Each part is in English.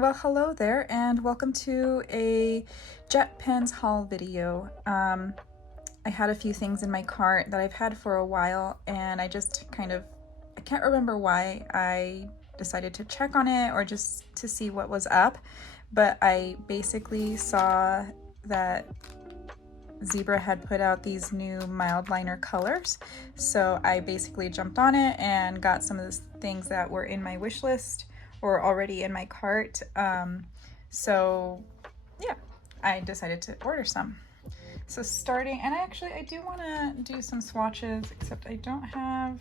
Well, hello there, and welcome to a jet pens haul video. I had a few things in my cart that I've had for a while, and I can't remember why I decided to check on it or just to see what was up, but I basically saw that Zebra had put out these new Mildliner colors, so I basically jumped on it and got some of the things that were in my wish list or already in my cart. So yeah, I decided to order some. So starting, and I do want to do some swatches, except I don't have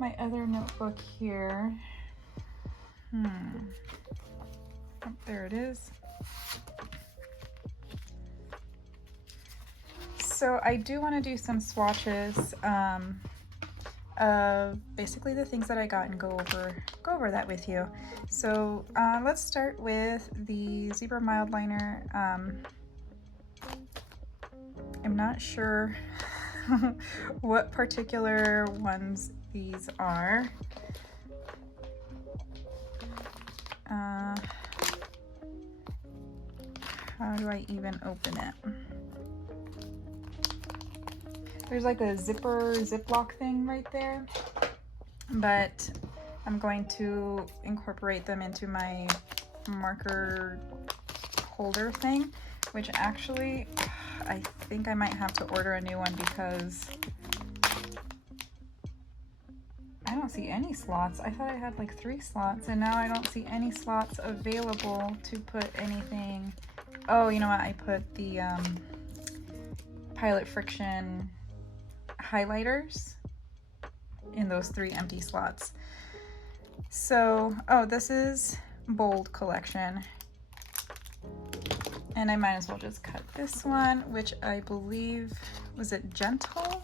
my other notebook here. Oh, there it is. So I do want to do some swatches of basically the things that I got and go over that with you. So let's start with the Zebra Mildliner. I'm not sure what particular ones these are. How do I even open it? There's like a Ziploc thing right there, but I'm going to incorporate them into my marker holder thing, which actually I think I might have to order a new one because I don't see any slots. I thought I had like 3 slots, and now I don't see any slots available to put anything. Oh, you know what? I put the Pilot Friction highlighters in those 3 empty slots. So, oh, this is Bold Collection. And I might as well just cut this one, which I believe, was it Gentle?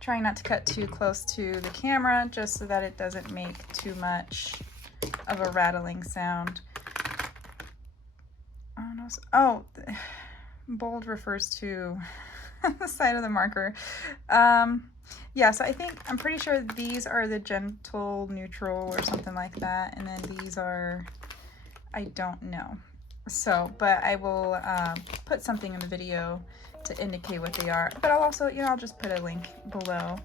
Trying not to cut too close to the camera, just so that it doesn't make too much of a rattling sound. Oh, bold refers to the side of the marker. Yeah, so I'm pretty sure these are the Gentle Neutral or something like that, and then these are, I don't know. So, but I will put something in the video to indicate what they are, but I'll also, I'll just put a link below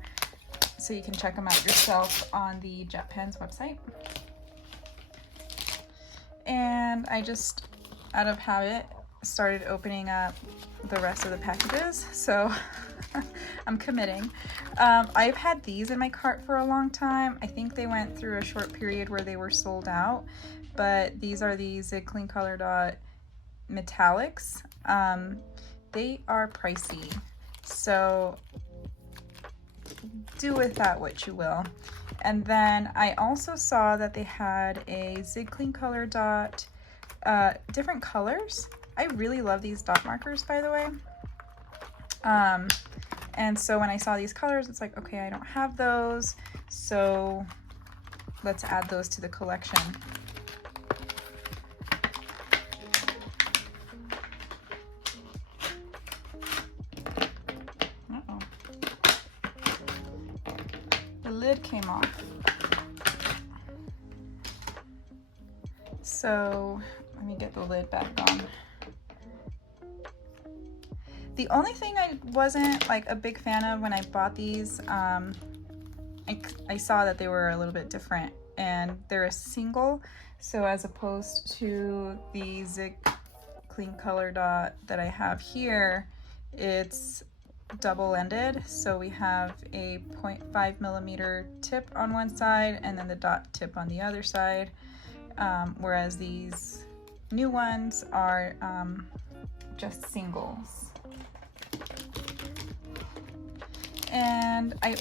so you can check them out yourself on the Jet Pens website. And I just, out of habit, started opening up the rest of the packages, so I'm committing. I've had these in my cart for a long time. I think they went through a short period where they were sold out, but these are the Zig Clean Color Dot Metallics. They are pricey, so do with that what you will. And then I also saw that they had a Zig Clean Color Dot, different colors. I really love these dot markers, by the way. And so when I saw these colors, it's like, okay, I don't have those, so let's add those to the collection. Uh-oh. The lid came off. So let me get the lid back on. The only thing I wasn't like a big fan of when I bought these, I saw that they were a little bit different, and they're a single, so as opposed to the Zig Clean Color Dot that I have here, it's double-ended. So we have a 0.5 millimeter tip on one side and then the dot tip on the other side, whereas these new ones are just singles. And I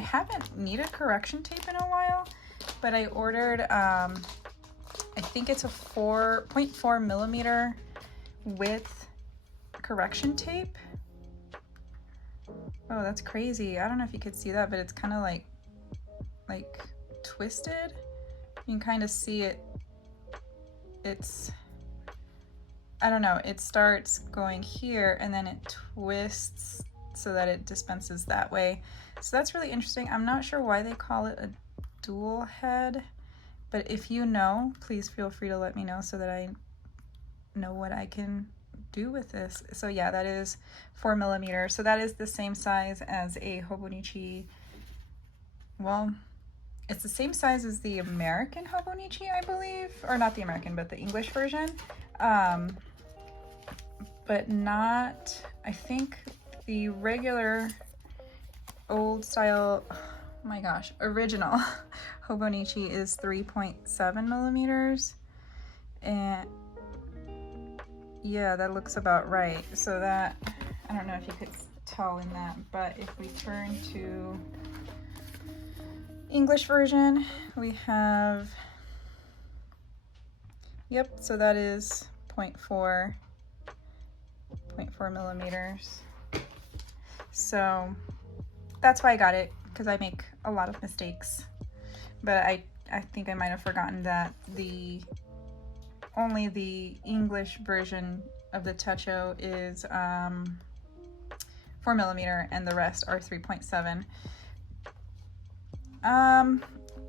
haven't needed correction tape in a while, but I ordered, I think it's a 0.4 millimeter width correction tape. Oh, that's crazy. I don't know if you could see that, but it's kind of like twisted. You can kind of see it. It's, I don't know, it starts going here and then it twists so that it dispenses that way. So that's really interesting. I'm not sure why they call it a dual head, but if you know, please feel free to let me know so that I know what I can do with this. So yeah, that is 4mm. So that is the same size as a Hobonichi. Well, it's the same size as the American Hobonichi, I believe, or not the American, but the English version. But not, I think the regular old style, oh my gosh, original Hobonichi is 3.7mm. And yeah, that looks about right. So that, I don't know if you could tell in that, but if we turn to English version, we have, yep, so that is 0.4mm. So that's why I got it, because I make a lot of mistakes. But I think I might have forgotten that only the English version of the Techo is 4mm and the rest are 3.7.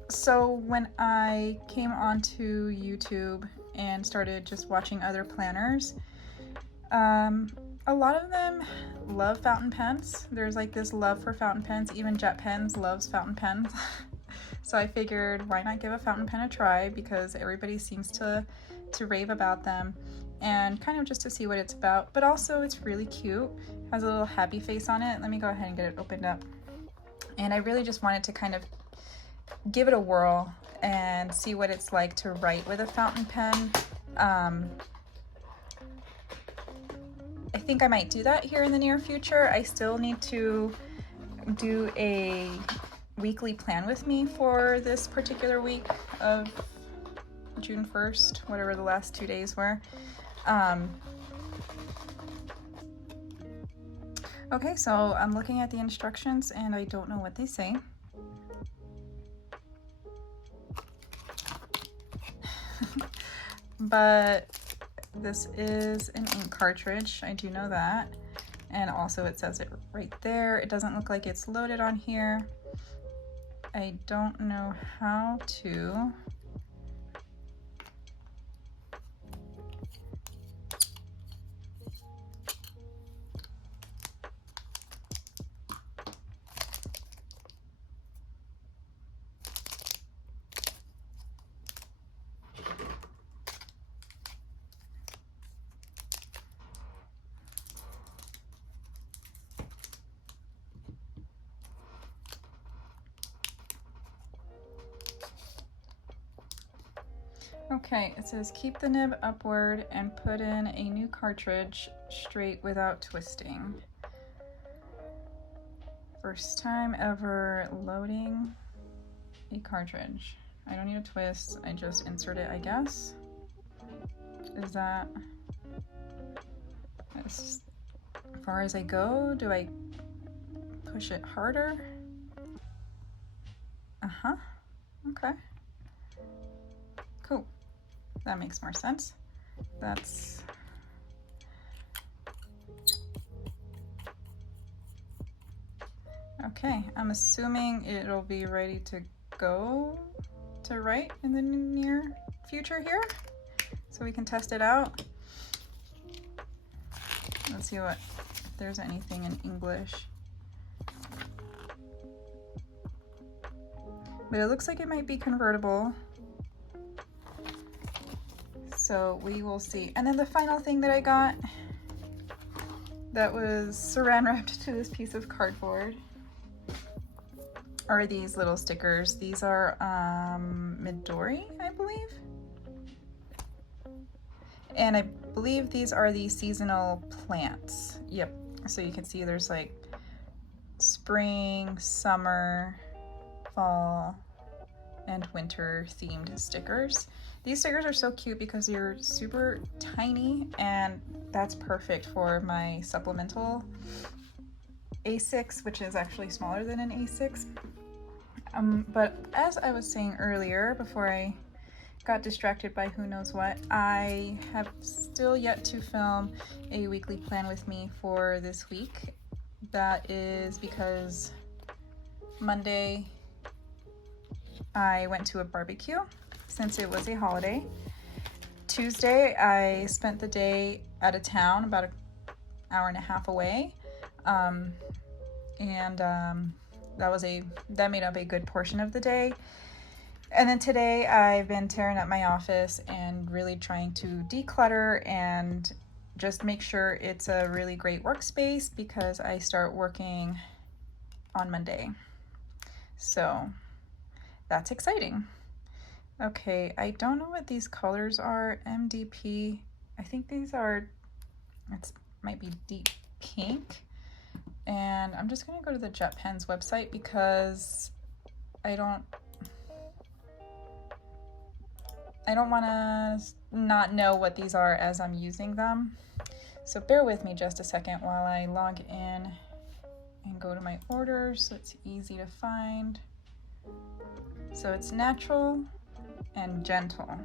So when I came onto YouTube and started just watching other planners, a lot of them love fountain pens. There's like this love for fountain pens. Even Jet Pens loves fountain pens. So I figured, why not give a fountain pen a try, because everybody seems to rave about them, and kind of just to see what it's about. But also it's really cute. It has a little happy face on it. Let me go ahead and get it opened up. And I really just wanted to kind of give it a whirl and see what it's like to write with a fountain pen. I think I might do that here in the near future. I still need to do a weekly plan with me for this particular week of June 1st, whatever the last 2 days were. Okay, so I'm looking at the instructions and I don't know what they say. But this is an ink cartridge, I do know that. And also it says it right there. It doesn't look like it's loaded on here. I don't know how to. Okay, it says keep the nib upward and put in a new cartridge straight without twisting. First time ever loading a cartridge. I don't need a twist, I just insert it, I guess. Is that as far as I go? Do I push it harder? Uh-huh, okay. Cool. That makes more sense. That's okay. I'm assuming it'll be ready to go to write in the near future here, so we can test it out. Let's see if there's anything in English. But it looks like it might be convertible. So we will see. And then the final thing that I got that was saran wrapped to this piece of cardboard are these little stickers. These are Midori, I believe. And I believe these are the seasonal plants. Yep. So you can see there's like spring, summer, fall, and winter themed stickers. These stickers are so cute because they're super tiny, and that's perfect for my supplemental A6, which is actually smaller than an A6. But as I was saying earlier, before I got distracted by who knows what. I have still yet to film a weekly plan with me for this week. That is because Monday I went to a barbecue since it was a holiday. Tuesday I spent the day out of town, about an hour and a half away, that made up a good portion of the day. And then today I've been tearing up my office and really trying to declutter and just make sure it's a really great workspace because I start working on Monday. So that's exciting. Okay, I don't know what these colors are. MDP, I think these are, it might be deep pink. And I'm just gonna go to the Jet Pens website because I don't want to not know what these are as I'm using them. So bear with me just a second while I log in and go to my orders so it's easy to find. So it's natural and gentle.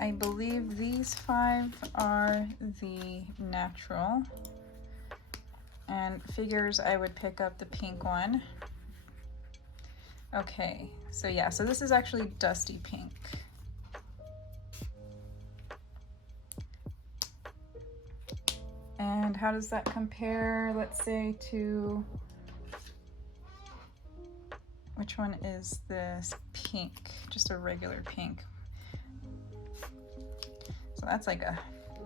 I believe these 5 are the natural, and figures I would pick up the pink one. Okay, so yeah, so this is actually dusty pink. And how does that compare, let's say, to, which one is this pink? Just a regular pink. So that's like a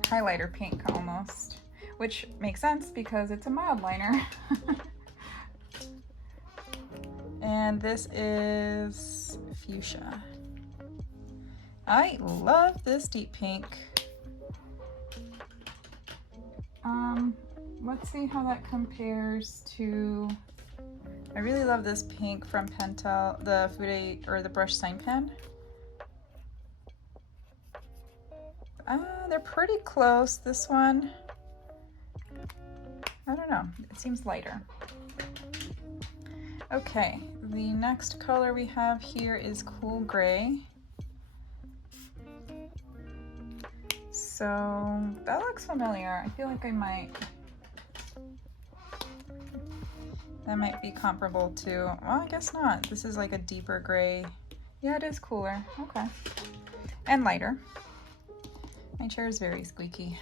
highlighter pink almost, which makes sense because it's a mild liner. And this is fuchsia. I love this deep pink. Let's see how that compares to, I really love this pink from Pentel, the Fude or the brush sign pen. They're pretty close. This one, I don't know, it seems lighter. Okay, the next color we have here is cool gray. So that looks familiar. I feel like that might be comparable to, well, I guess not. This is like a deeper gray. Yeah, it is cooler. Okay. And lighter. My chair is very squeaky.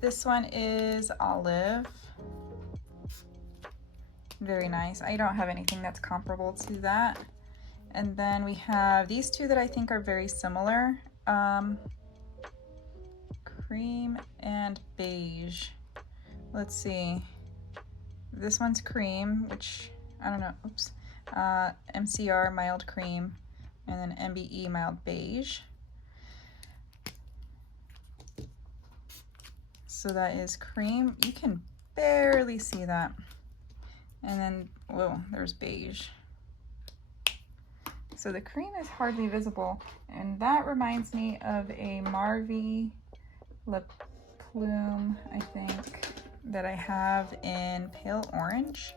This one is olive. Very nice. I don't have anything that's comparable to that. And then we have these two that I think are very similar. Cream and beige. Let's see. This one's cream, which I don't know. Oops. MCR mild cream, and then MBE mild beige. So that is cream. You can barely see that. And then, whoa, there's beige. So the cream is hardly visible. And that reminds me of a Marvy lip plume, I think, that I have in pale orange.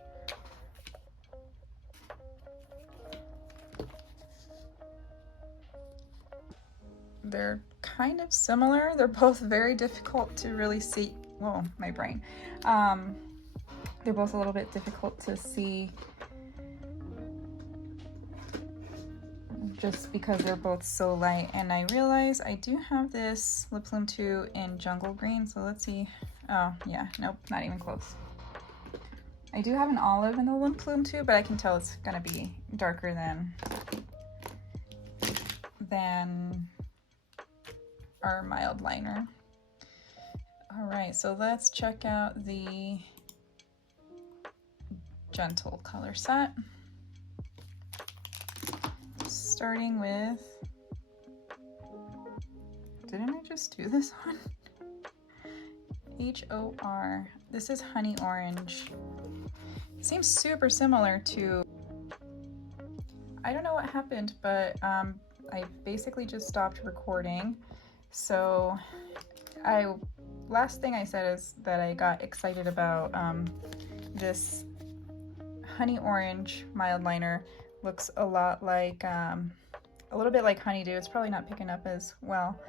They're kind of similar. They're both very difficult to really see. Whoa, my brain. They're both a little bit difficult to see just because they're both so light. And I realize I do have this lip plume too in jungle green. So let's see. Oh yeah, nope, not even close. I do have an olive in the lip plume too, but I can tell it's gonna be darker than our mild liner. All right, so let's check out the gentle color set. Starting with, didn't I just do this one? HOR. This is honey orange. It seems super similar to, I don't know what happened, but I basically just stopped recording. So last thing I said is that I got excited about this honey orange mild liner looks a lot like, a little bit like honeydew. It's probably not picking up as well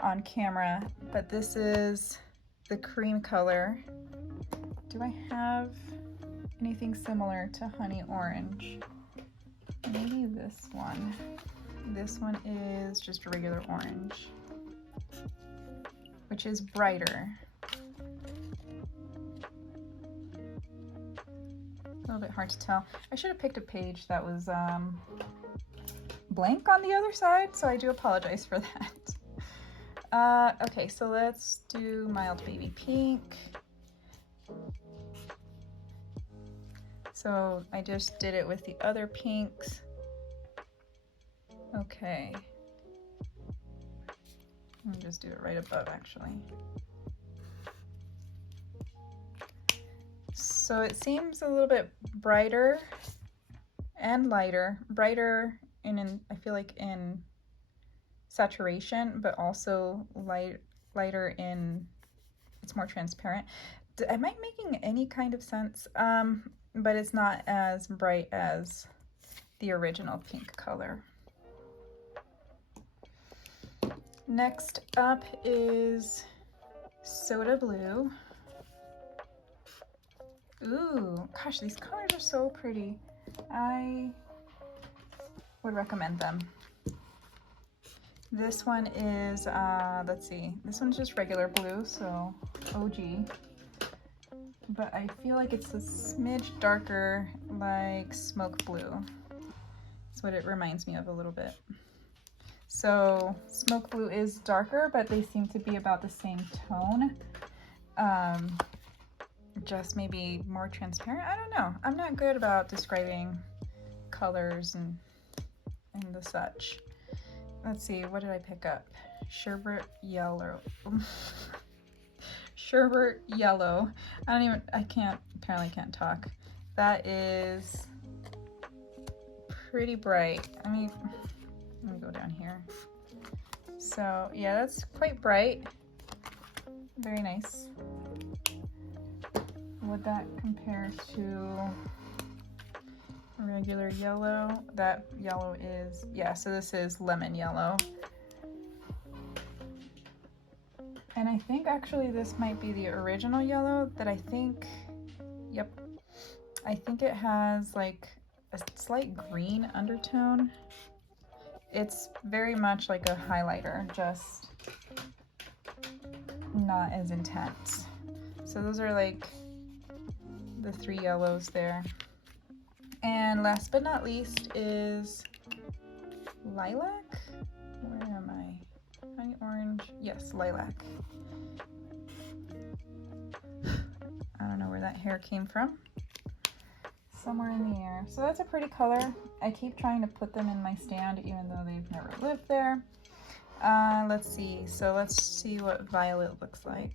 on camera, but this is the cream color. Do I have anything similar to honey orange? Maybe this one. This one is just a regular orange, which is brighter. A little bit hard to tell. I should have picked a page that was blank on the other side, so I do apologize for that. Okay, so let's do mild baby pink. So I just did it with the other pinks. Okay. Let me just do it right above, actually. So it seems a little bit brighter and lighter. Brighter I feel like in saturation, but also lighter in, it's more transparent. Am I making any kind of sense? But it's not as bright as the original pink color. Next up is Soda Blue. Ooh, gosh, these colors are so pretty. I would recommend them. This one is, let's see, this one's just regular blue, so OG. But I feel like it's a smidge darker, like smoke blue. That's what it reminds me of a little bit. So smoke blue is darker, but they seem to be about the same tone. Just maybe more transparent. I don't know. I'm not good about describing colors and the such. Let's see, what did I pick up? Sherbet yellow. Sherbet yellow. Apparently can't talk. That is pretty bright. Let me go down here. So yeah, that's quite bright. Very nice. Would that compare to regular yellow? That yellow is, yeah, so this is lemon yellow. And I think actually this might be the original yellow that I think, yep, I think it has like a slight green undertone. It's very much like a highlighter, just not as intense. So those are like the three yellows there. And last but not least is lilac. Where am I? Honey orange. Yes, lilac. I don't know where that hair came from. Somewhere in the air. So that's a pretty color. I keep trying to put them in my stand even though they've never lived there. Let's see. So let's see what violet looks like.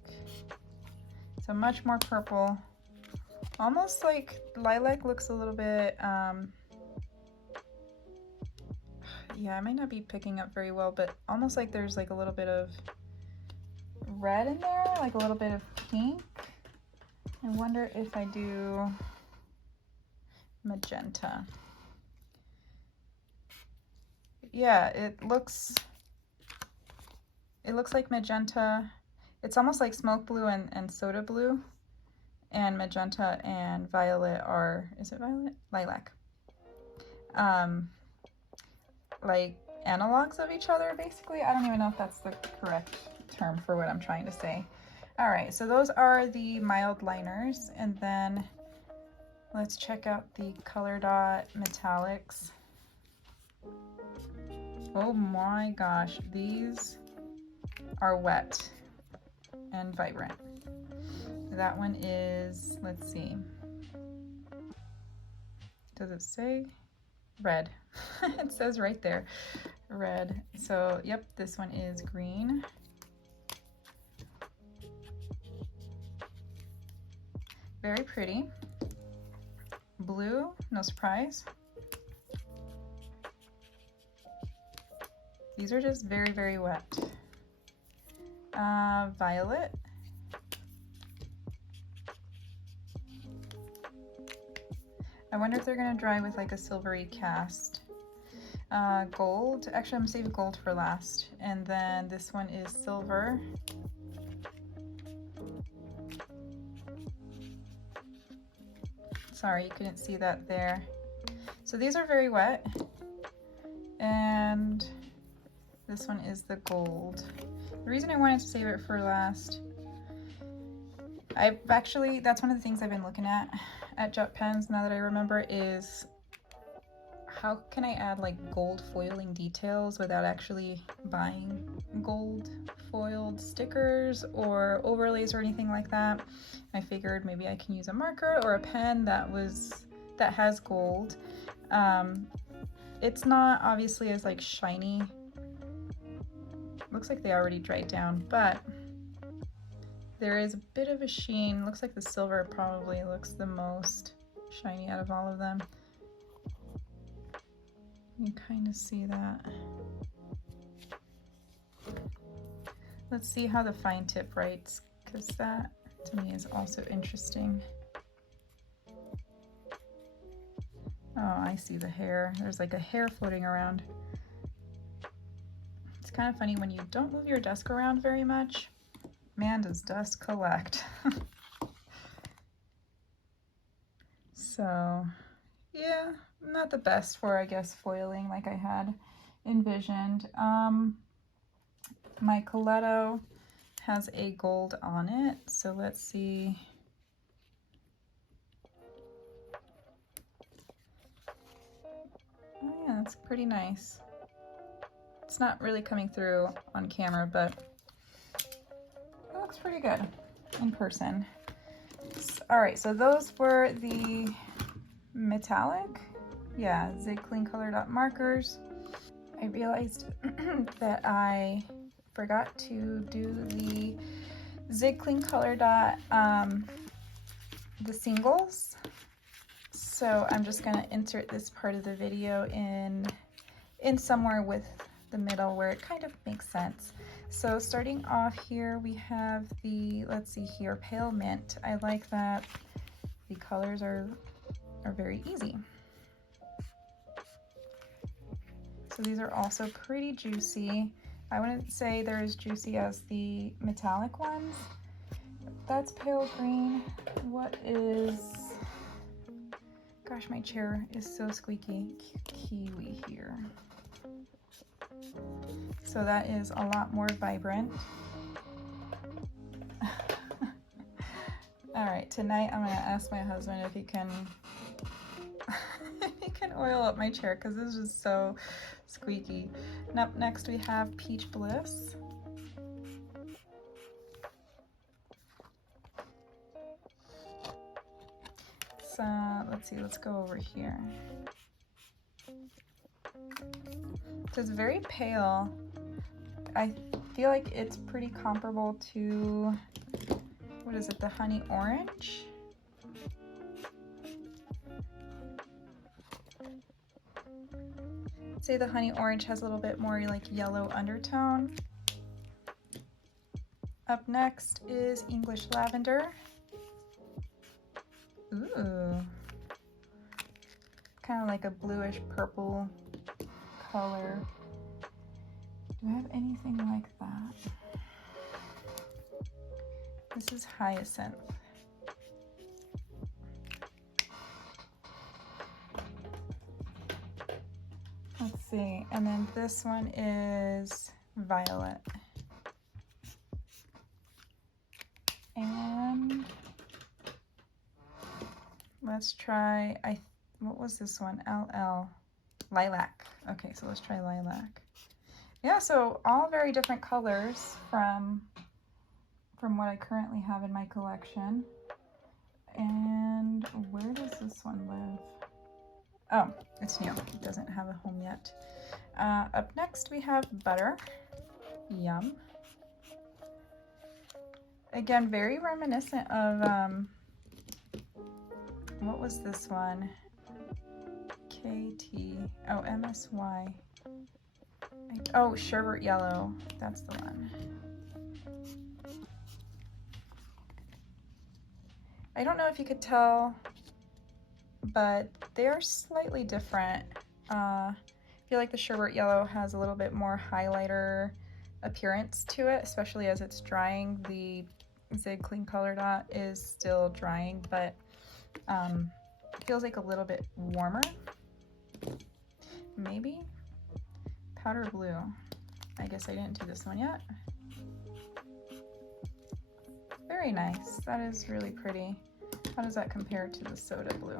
So much more purple. Almost like lilac looks a little bit, yeah, I might not be picking up very well, but almost like there's like a little bit of red in there, like a little bit of pink. I wonder if I do magenta. Yeah, it looks like magenta. It's almost like smoke blue and soda blue. And magenta and violet are, is it violet? Lilac. Like analogs of each other, basically. I don't even know if that's the correct term for what I'm trying to say. All right, so those are the mild liners. And then let's check out the Color Dot metallics. Oh my gosh, these are wet and vibrant. That one is, let's see, does it say? Red. It says right there, red. So, yep, this one is green. Very pretty. Blue, no surprise. These are just very, very wet. Violet. I wonder if they're gonna dry with like a silvery cast. Gold, actually I'm gonna save gold for last. And then this one is silver. Sorry, you couldn't see that there. So these are very wet. And this one is the gold. The reason I wanted to save it for last, that's one of the things I've been looking at jet pens now that I remember, is how can I add like gold foiling details without actually buying gold foiled stickers or overlays or anything like that. I figured maybe I can use a marker or a pen that has gold. It's not obviously as like shiny. Looks like they already dried down, but there is a bit of a sheen. Looks like the silver probably looks the most shiny out of all of them. You kind of see that. Let's see how the fine tip writes, because that to me is also interesting. Oh, I see the hair. There's like a hair floating around. It's kind of funny when you don't move your desk around very much. Man, does dust collect. So, yeah, not the best for, I guess, foiling like I had envisioned. My Coletto has a gold on it, so let's see. Oh yeah, that's pretty nice. It's not really coming through on camera, but it looks pretty good in person. All right, so those were the metallic, yeah, Zig Clean Color Dot markers. I realized that I forgot to do the Zig Clean Color Dot, the singles. So I'm just gonna insert this part of the video in somewhere with the middle where it kind of makes sense. So starting off here, we have the, let's see here, pale mint. I like that the colors are very easy. So these are also pretty juicy. I wouldn't say they're as juicy as the metallic ones. That's pale green. What is, gosh, my chair is so squeaky. Kiwi here. So that is a lot more vibrant. All right, tonight I'm gonna ask my husband if he can oil up my chair because this is so squeaky. And up next we have Peach Bliss. So let's see, let's go over here. So it's very pale. I feel like it's pretty comparable to, what is it, the honey orange? I'd say the honey orange has a little bit more like yellow undertone. Up next is English Lavender. Ooh. Kind of like a bluish purple color. Do I have anything like that? This is Hyacinth. Let's see, and then this one is Violet. And let's try, what was this one? LL. Lilac. Okay, so let's try Lilac. Yeah, so all very different colors from what I currently have in my collection. And where does this one live? Oh, it's new. It doesn't have a home yet. Up next we have Butter. Yum. Again, very reminiscent of, what was this one? KT, oh, MSY. Oh, Sherbet Yellow, that's the one. I don't know if you could tell but they are slightly different. I feel like the sherbet yellow has a little bit more highlighter appearance to it, especially as it's drying. The Zig Clean Color Dot is still drying, but feels like a little bit warmer. Maybe powder blue. I guess I didn't do this one yet. Very nice. That is really pretty. How does that compare to the soda blue?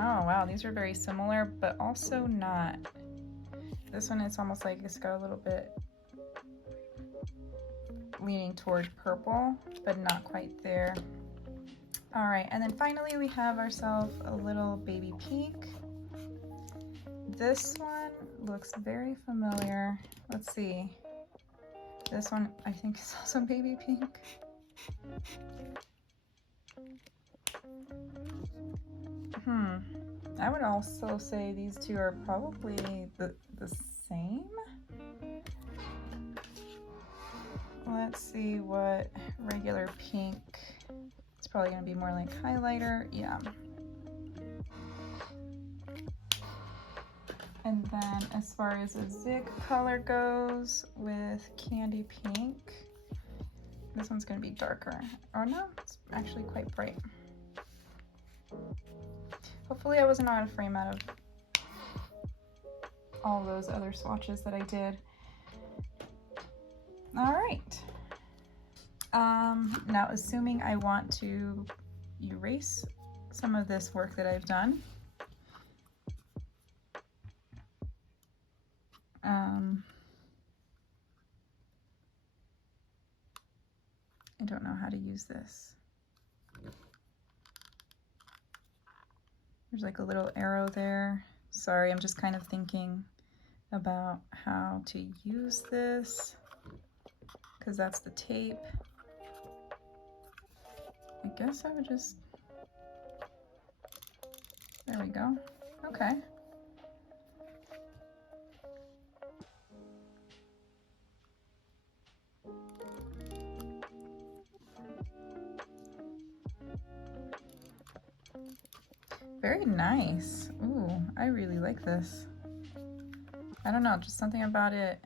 Oh wow, these are very similar, but also not. This one is almost like it's got a little bit leaning toward purple, but not quite there. All right, and then finally we have ourselves a little baby pink. This one looks very familiar. Let's see. This one I think is also baby pink. I would also say these two are probably the same. Let's see what regular pink. It's probably gonna be more like highlighter, yeah. And then as far as a Zig color goes with candy pink, this one's gonna be darker. Or no, it's actually quite bright. Hopefully I wasn't out of frame out of all those other swatches that I did. All right. Now assuming I want to erase some of this work that I've done, I don't know how to use this. There's like a little arrow there. Sorry, I'm just kind of thinking about how to use this because that's the tape. I guess I would just, there we go. Okay. Very nice. Ooh, I really like this. I don't know, just something about it.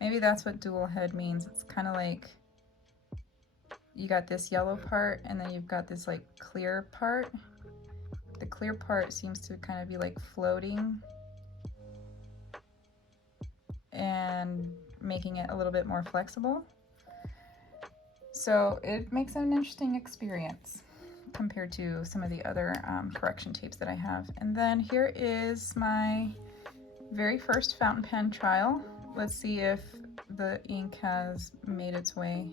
Maybe that's what dual head means. It's kind of like you got this yellow part and then you've got this like clear part. The clear part seems to kind of be like floating and making it a little bit more flexible. So it makes an interesting experience compared to some of the other correction tapes that I have. And then here is my very first fountain pen trial. Let's see if the ink has made its way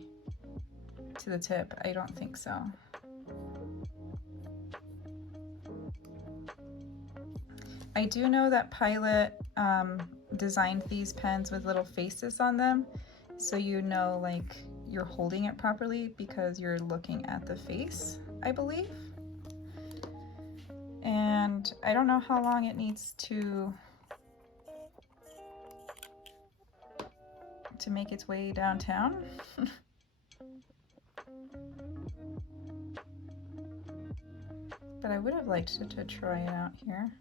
to the tip. I don't think so. I do know that Pilot designed these pens with little faces on them, so you know like you're holding it properly because you're looking at the face, I believe. And I don't know how long it needs to make its way downtown. But I would have liked to try it out here.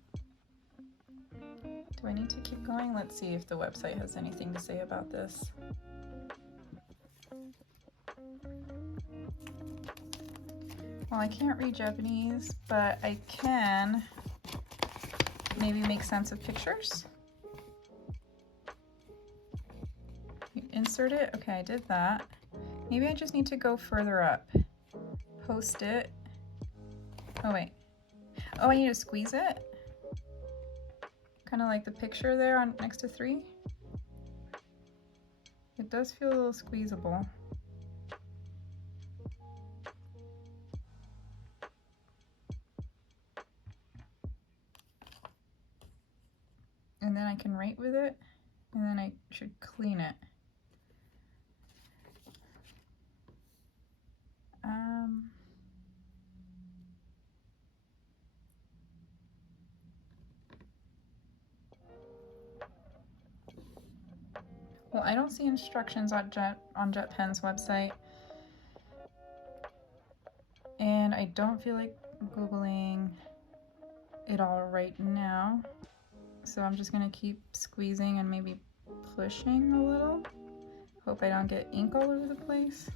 Do I need to keep going? Let's see if the website has anything to say about this. Well, I can't read Japanese, but I can maybe make sense of pictures. You insert it. Okay, I did that. Maybe I just need to go further up. Post it. Oh, wait. Oh, I need to squeeze it? Kind of like the picture there on next to 3. It does feel a little squeezable. And then I can write with it, and then I should clean it. Well, I don't see instructions on JetPen's website. And And I don't feel like Googling it all right now. So I'm just gonna keep squeezing and maybe pushing a little. Hope I don't get ink all over the place.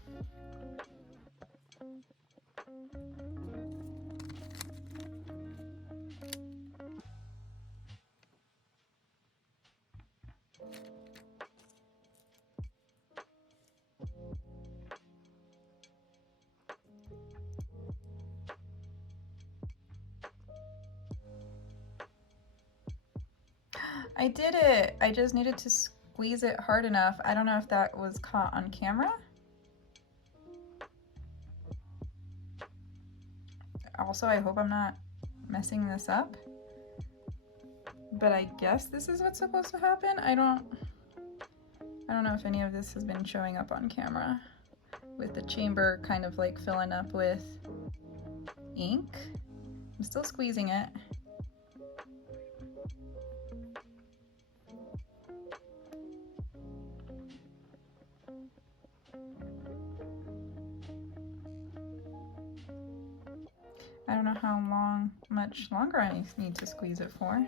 I did it! I just needed to squeeze it hard enough. I don't know if that was caught on camera. Also, I hope I'm not messing this up. But I guess this is what's supposed to happen. I don't know if any of this has been showing up on camera, with the chamber kind of like filling up with ink. I'm still squeezing it. I don't know how much longer I need to squeeze it for.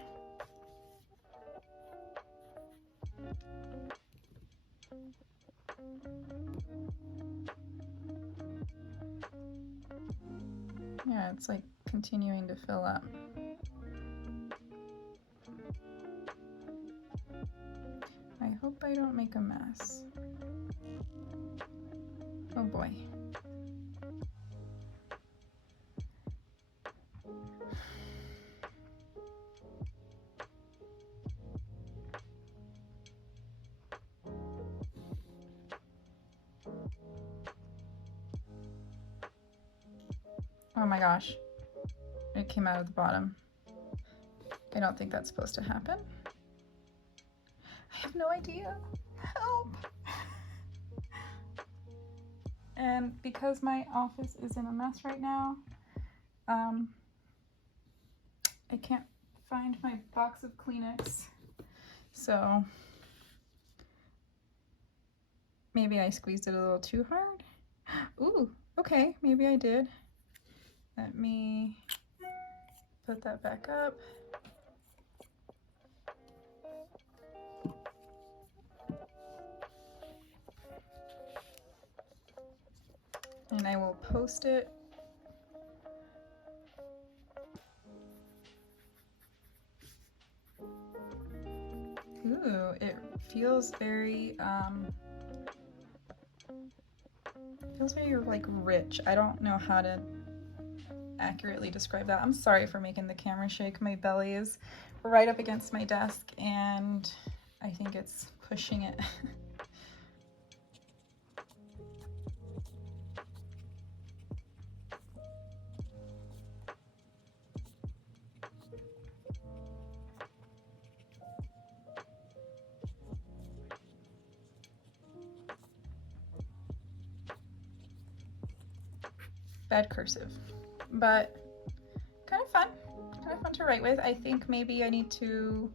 Yeah, it's like continuing to fill up. I hope I don't make a mess. Oh boy. Oh my gosh, it came out of the bottom. I don't think that's supposed to happen. I have no idea. Help! And because my office is in a mess right now, I can't find my box of Kleenex. So maybe I squeezed it a little too hard. Ooh, okay, maybe I did. Let me put that back up. And I will post it. Ooh, it feels very like rich. I don't know how to accurately describe that. I'm sorry for making the camera shake. My belly is right up against my desk and I think it's pushing it. Bad cursive, but kind of fun to write with. I think maybe I need to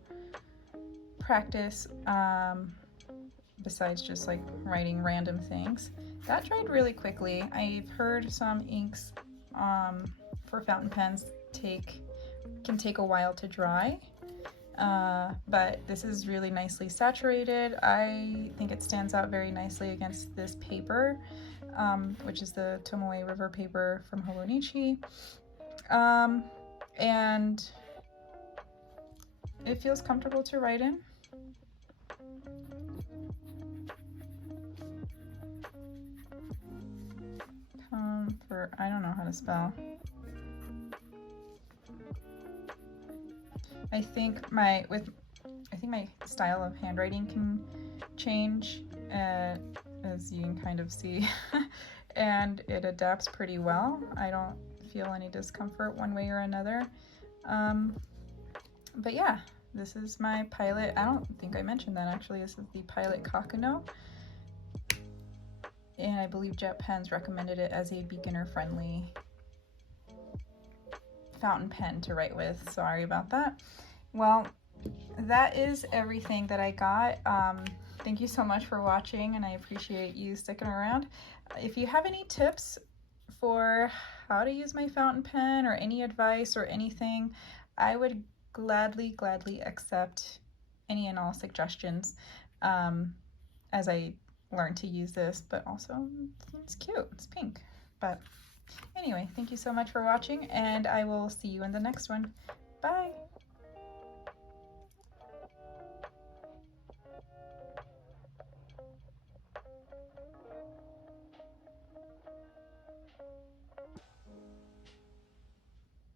practice besides just like writing random things. That dried really quickly. I've heard some inks for fountain pens can take a while to dry, but this is really nicely saturated. I think it stands out very nicely against this paper, which is the Tomoe River paper from Hobonichi, and it feels comfortable to write in. I don't know how to spell. I think my style of handwriting can change, as you can kind of see, and it adapts pretty well. I don't feel any discomfort one way or another. But yeah, this is my Pilot. I don't think I mentioned that actually. This is the Pilot Kakuno. And I believe Jet Pens recommended it as a beginner-friendly fountain pen to write with. Sorry about that. Well, that is everything that I got. Thank you so much for watching, and I appreciate you sticking around. If you have any tips for how to use my fountain pen or any advice or anything, I would gladly accept any and all suggestions as I learn to use this. But also, it's cute, it's pink. But anyway, thank you so much for watching, and I will see you in the next one. Bye!